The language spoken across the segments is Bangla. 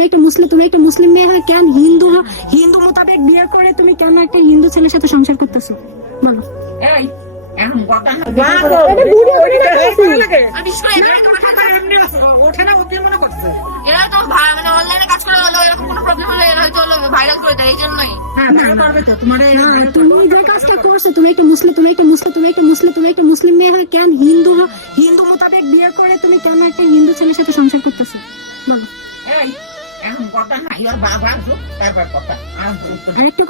তুমি একটা মুসলিম তুমি একটা মুসলিম মেয়ে হয়ে কেন হিন্দু হিন্দু মোতাবেক বিয়ে করে তুমি কেন একটা হিন্দু ছেলের সাথে সংসার করতেছো? বলো। এই ওঠে না মনে করছে। এরা তো মানে অনলাইনে কাজ করে হলো এরকম কোনো প্রবলেম হলে এরা হয়তো ভাইরাল করে দেয় এই জন্যই হ্যাঁ ভালো পারবে তো তোমার এই হ্যাঁ, তুমি যে কাজটা করছ তুমি একটা মুসলিম তুমি একটা মুসলিম তুমি একটা মুসলিম তুমি একটা মুসলিম মেয়ে হয়ে কেন হিন্দু হ- হিন্দু মোতাবেক বিয়ে করে তুমি কেন একটা হিন্দু ছেলের সাথে সংসার করতেছো? ইয়া তারপর কথা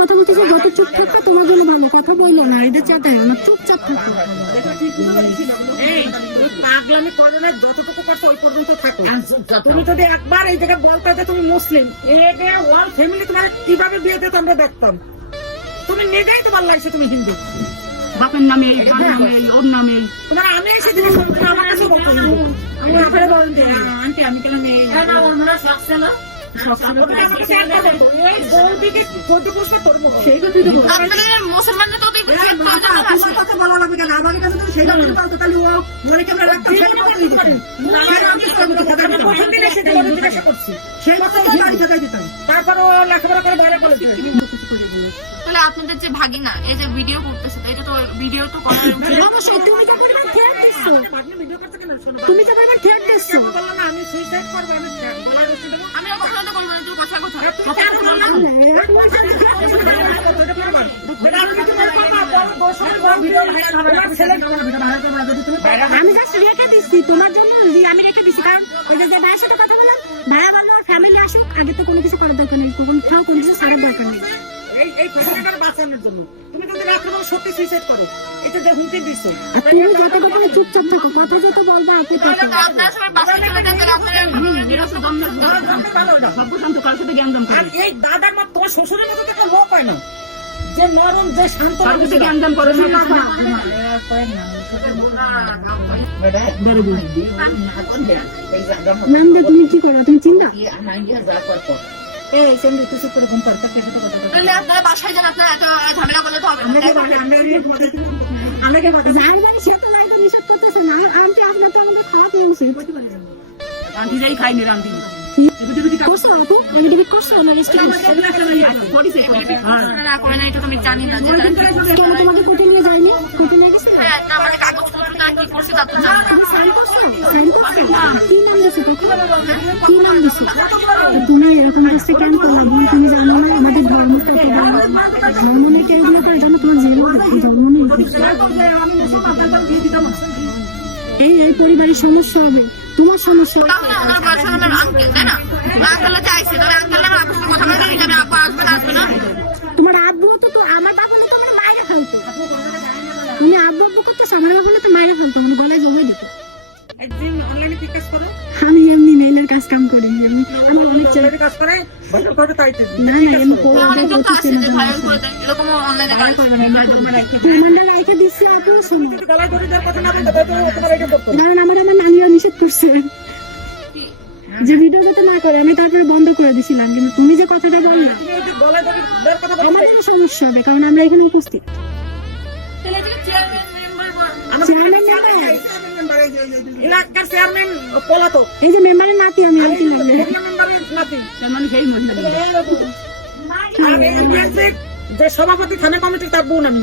কথা বলতেছো যত চুপ থাকবে তোমার জন্য ভালো কথা বলল না এদের চাটাই না চুপচাপ থাকো এই পাগলামি করে না যতটুকু করছ ওই পর্যন্ত থাকো তুমি যদি একবার এই জায়গায় বলতে যে তুমি মুসলিম এগে ওয়াল ফ্যামিলি তোমার কীভাবে বিয়ে দিত আমরা দেখতাম তুমি নিজেই তোমার লাগছে তুমি হিন্দু বাপের নামে ওর নামে তোমার আমি আমার কাছে বলতে আমি আপনারা বলেন যে আন্টি আমি কেন নেই না মনে হয় শখ কথাই তো তো হ্যাঁ, বলা লাগবে কেন আমার কাছে তো সেই রকম বলতো তাহলে ও মনে কেমন রাখতাম সেই কথাই দিতাম প্রথম দিন এসে যে ওদের জিজ্ঞাসা করছি সেই কথাই বাড়ি থেকে দিতাম তারপর ও লেখাপড়া করে বাইরে করেছে তাহলে আপনাদের যে ভাগিনা এই যে ভিডিও করতেছে এটা তো ভিডিও তো করার অবশ্যই তুমি তো পরিমাণ থ্রেট দিচ্ছো ভিডিও করতে কেন শোনো তুমি তো পরিমাণ থ্রেট দিচ্ছো কেন বলল না আমি সুইসাইড করব আমি আমি কখনো তো বলব না তুই কথা কথা তুমি কেন বলল না? আমি জাস্ট রেখে দিচ্ছি তোমার জন্য আমি রেখে দিচ্ছি কারণ ওই যে যে ভাইয়ের সাথে কথা বললাম ভাইয়া বলল ফ্যামিলি আসুক আগে তো কোনো কিছু করার দরকার নেই কোথাও কোনো কিছু ছাড়ার দরকার নেই বাঁচানোর জন্য তুমি যদি রাত্রেবেলা সত্যি সুইসাইড করো এটা যে হুমকি দিচ্ছ তুমি যত কথা চুপচাপ থাকো কথা যত বলবা আপনি আর এই দাদার মত তোমার শ্বশুরের মতো লোক হয় না যে নরম যে শান্ত তুমি কি করো? তুমি চিন্তা এই সেন্দ্র তুই চুপ করে ঘুম পাড় তার সাথে কথা তাহলে আপনারা বাসায় যান আপনারা এত ঝামেলা করলে তো হবে না। আমরা কি আমরা আমরা কি কথা যার বাড়ি সে তো মায়ের নিষেধ করতেছে না। আর আপনার তো আমাদের খারাপ হয়েছে রান্তি যাই খাইনি রান্তি করছ অল্প না তুমি এরকম জানো না আমাদের ধর্মটা কি ধর্ম নিয়ে কেউ জানো তোমার দেখো ধর্ম নিয়ে এই এই পরিবারের সমস্যা হবে। তোমার সমস্যা তাহলে ওনার বয়স আমার আঙ্কেল তাই না চাইছে তবে আঙ্কেল আমার আপুর কথা বলে যাবে আপু আসবে না আসবে না তোমার আব্বু তো তো আমার বাবা তো আমার মায়ের ফেলতো তুমি আব্বু আব্বু করতেছো আমার বাবা তো মায়ের ফেলতো আমি গলায় জমে দিত একদিন অনলাইনে কি কাজ করো আমি এমনি মেইলের কাজ কাম করি এমনি আমার অনেক ছেলের কাজ করে করে তাইতে না না এমনি তো করে অনেক লোক তো আছে যে চেনা ভাইরাল করে দেয় এরকম অনলাইনে কাজ রিমান্ডার রাইখে দিচ্ছি আপু শোনো গলায় ধরে দেওয়ার কথা না বলতে তোমার এটা করতে কারণ আমার আমার করছে যে ভিডিও যাতে না করে আমি তারপরে বন্ধ করে দিছিলাম কিন্তু তুমি যে কথাটা দেওয়ার কথা বলতে আমাদেরও সমস্যা হবে কারণ আমরা এখানে উপস্থিত। তাহলে যে চেয়ারম্যান মেম্বার চেয়ারম্যান মেম্বার এলাকার চেয়ারম্যান পলাতক এই যে মেম্বারের নাতি। আমি আর কি যে সভাপতি থানা কমিটির তার বোন আমি।